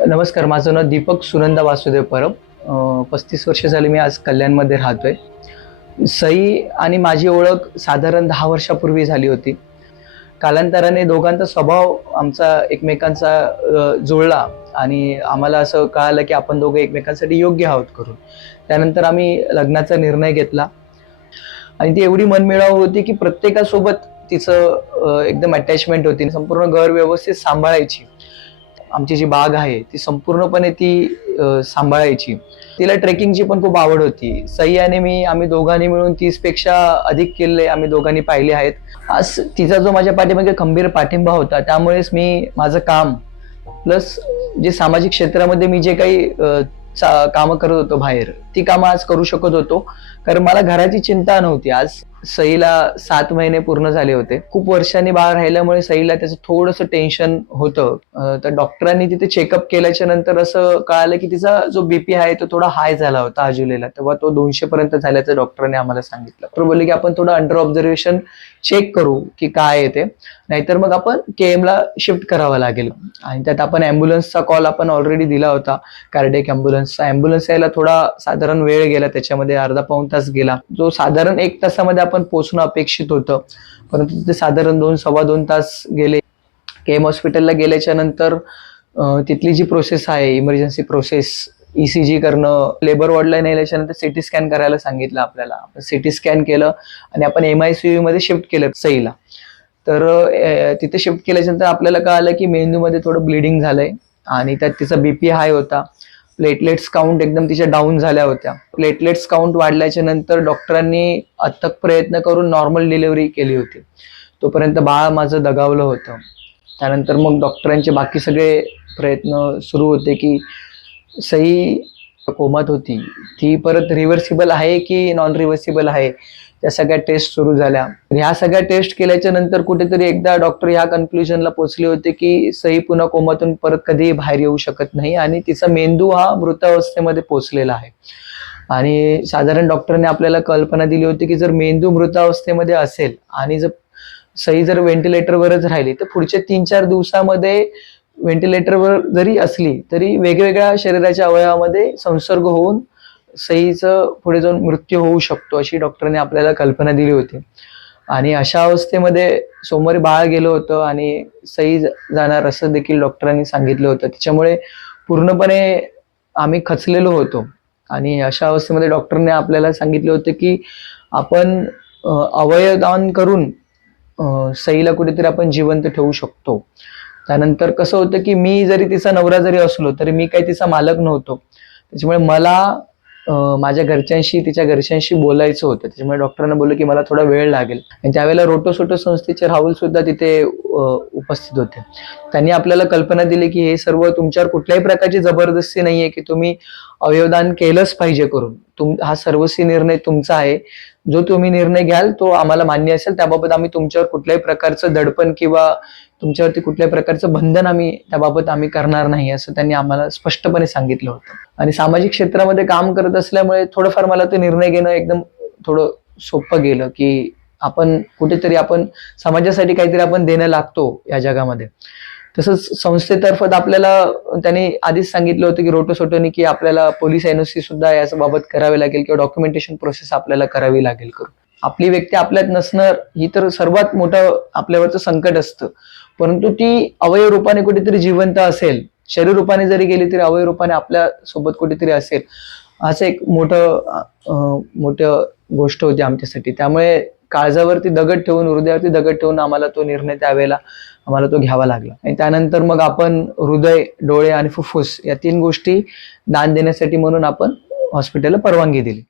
नमस्कार, माझं नाव दीपक सुनंदा वासुदेव परब. 35 वर्ष झाली मी आज कल्याणमध्ये राहतोय. सई आणि माझी ओळख साधारण 10 वर्षापूर्वी झाली होती. कालांतराने दोघांचा स्वभाव आमचा एकमेकांचा जुळला आणि आम्हाला असं कळालं की आपण दोघं एकमेकांसाठी योग्य आहोत करून. त्यानंतर आम्ही लग्नाचा निर्णय घेतला आणि ती एवढी मनमिळाऊ होती की प्रत्येकासोबत तिचं एकदम अटॅचमेंट होती. संपूर्ण घर व्यवस्थित सांभाळायची. आमची जी बाग आहे ती संपूर्णपणे ती सांभाळायची. तिला ट्रेकिंगची पण खूप आवड होती. सई आणि मी आम्ही दोघांनी मिळून 30 पेक्षा अधिक किल्ले आम्ही दोघांनी पाहिले आहेत. आज तिचा जो माझ्या पाठीमागे खंबीर पाठिंबा होता, त्यामुळेच मी माझं काम प्लस जे सामाजिक क्षेत्रामध्ये मी जे काही कामं करत होतो बाहेर, ती कामं आज करू शकत होतो. कारण मला घराची चिंता नव्हती. आज सईला 7 महिने पूर्ण झाले होते. खूप वर्षांनी बाळ राहिल्यामुळे सईला त्याचं थोडंसं टेन्शन होतं. तर डॉक्टरांनी तिथे चेकअप केल्याच्या नंतर असं कळालं की तिचा जो बीपी आहे तो थोडा हाय झाला होता आजुलेला. तेव्हा तो 200 पर्यंत झाल्याचं डॉक्टरांनी आम्हाला सांगितलं. डॉक्टर बोलले की आपण थोडं अंडर ऑब्झर्वेशन चेक करू की काय आहे ते, नाहीतर मग आपण केएमला शिफ्ट करावं लागेल. आणि त्यात आपण ॲम्ब्युलन्सचा कॉल आपण ऑलरेडी दिला होता, कार्डियक ॲम्ब्युलन्सचा. ॲम्ब्युलन्स यायला थोडा साधारण वेळ गेला, त्याच्यामध्ये अर्धा पाऊण तास गेला. जो साधारण 1 तासामध्ये आपण पोहोचणं अपेक्षित होतं, परंतु तिथे साधारण 2-2.25 तास गेले. केएम हॉस्पिटलला गेल्याच्या नंतर तिथली जी प्रोसेस आहे, इमर्जन्सी प्रोसेस, ईसीजी करणं, लेबर वॉर्डला नेल्याच्या नंतर सिटी स्कॅन करायला सांगितलं आपल्याला. सिटी स्कॅन केलं आणि आपण MICU मध्ये शिफ्ट केलं सईला. तर तिथे शिफ्ट केल्याच्या नंतर आपल्याला कळालं की मेंदूमध्ये थोडं ब्लिडिंग झालंय आणि त्यात तिचा बीपी हाय होता. प्लेटलेट्स काउंट एकदम तिच्या डाऊन झाल्या होत्या. प्लेटलेट्स काउंट वाढल्याच्या नंतर डॉक्टरांनी अथक प्रयत्न करून नॉर्मल डिलिव्हरी केली होती. तोपर्यंत बाळ माझं दगावलं होतं. त्यानंतर मग डॉक्टरांचे बाकी सगळे प्रयत्न सुरू होते की सई कोमात होती, ती परत रिव्हर्सिबल आहे की नॉन रिव्हर्सिबल आहे, त्या सगळ्या टेस्ट सुरू झाल्या. ह्या सगळ्या टेस्ट केल्याच्या नंतर कुठेतरी एकदा डॉक्टर ह्या कन्क्लुजनला पोहोचले होते की सई पुन्हा कोमातून परत कधीही बाहेर येऊ शकत नाही आणि तिचा मेंदू हा मृतावस्थेमध्ये पोहोचलेला आहे. आणि साधारण डॉक्टरने आपल्याला कल्पना दिली होती की जर मेंदू मृतावस्थेमध्ये असेल आणि जर सई जर व्हेंटिलेटरवरच राहिली तर पुढच्या 3-4 दिवसामध्ये व्हेंटिलेटरवर जरी असली तरी वेगवेगळ्या शरीराच्या अवयवामध्ये संसर्ग होऊन सईचं पुढे जाऊन मृत्यू होऊ शकतो, अशी डॉक्टरने आपल्याला कल्पना दिली होती. आणि अशा अवस्थेमध्ये सोमवारी बाळ गेलं होतं आणि सई जाणार असं देखील डॉक्टरांनी सांगितलं होतं. त्याच्यामुळे पूर्णपणे आम्ही खचलेलो होतो. आणि अशा अवस्थेमध्ये डॉक्टरने आपल्याला सांगितलं होतं की आपण अवयवदान करून सईला कुठेतरी आपण जिवंत ठेवू शकतो. त्यानंतर कसं होतं की मी जरी तिचा नवरा जरी असलो तरी मी काही तिचा मालक नव्हतो. त्याच्यामुळे मला माझ्या घरच्यांशी, तिच्या घरच्यांशी बोलायचं होतं. त्याच्यामुळे डॉक्टरांना बोललो की मला थोडा वेळ लागेल. आणि त्यावेळेला रोटोसोटो संस्थेचे राहुल सुद्धा तिथे उपस्थित होते. त्यांनी आपल्याला कल्पना दिली की हे सर्व तुमच्यावर कुठल्याही प्रकारची जबरदस्ती नाहीये की तुम्ही अवयवदान केलंच पाहिजे करून. हा सर्वस्वी निर्णय तुमचा आहे. जो तुम्ही निर्णय घ्याल तो आम्हाला मान्य असेल. त्याबाबत आम्ही तुमच्यावर कुठल्याही प्रकारचं दडपण किंवा तुमच्यावरती कुठल्याही प्रकारचं बंधन त्याबाबत आम्ही करणार नाही, असं त्यांनी आम्हाला स्पष्टपणे सांगितलं होतं. आणि सामाजिक क्षेत्रामध्ये काम करत असल्यामुळे थोडंफार मला तो निर्णय घेणं एकदम थोडं सोपं गेलं की आपण समाजासाठी काहीतरी आपण देणं लागतो या जगामध्ये. तसंच संस्थेतर्फे आपल्याला त्यांनी आधीच सांगितलं होतं की रोटोसोटोनी की आपल्याला पोलीस NOC सुद्धा याबाबत करावे लागेल किंवा डॉक्युमेंटेशन प्रोसेस आपल्याला करावी लागेल करून. आपली व्यक्ती आपल्यात नसणं ही तर सर्वात मोठं आपल्यावरचं संकट असतं. परंतु ती अवयव रूपाने कुठेतरी जिवंत असेल, शरीर रूपाने जरी गेली तरी अवयव रूपाने आपल्या सोबत कुठेतरी असेल, असं एक मोठं गोष्ट होती आमच्यासाठी. त्यामुळे काळजावरती दगड ठेवून, हृदयावरती दगड ठेवून आम्हाला तो निर्णय त्यावेळेला आम्हाला तो घ्यावा लागला. आणि त्यानंतर मग आपण हृदय, डोळे आणि फुफ्फुस या 3 गोष्टी दान देण्यासाठी म्हणून आपण हॉस्पिटलला परवानगी दिली.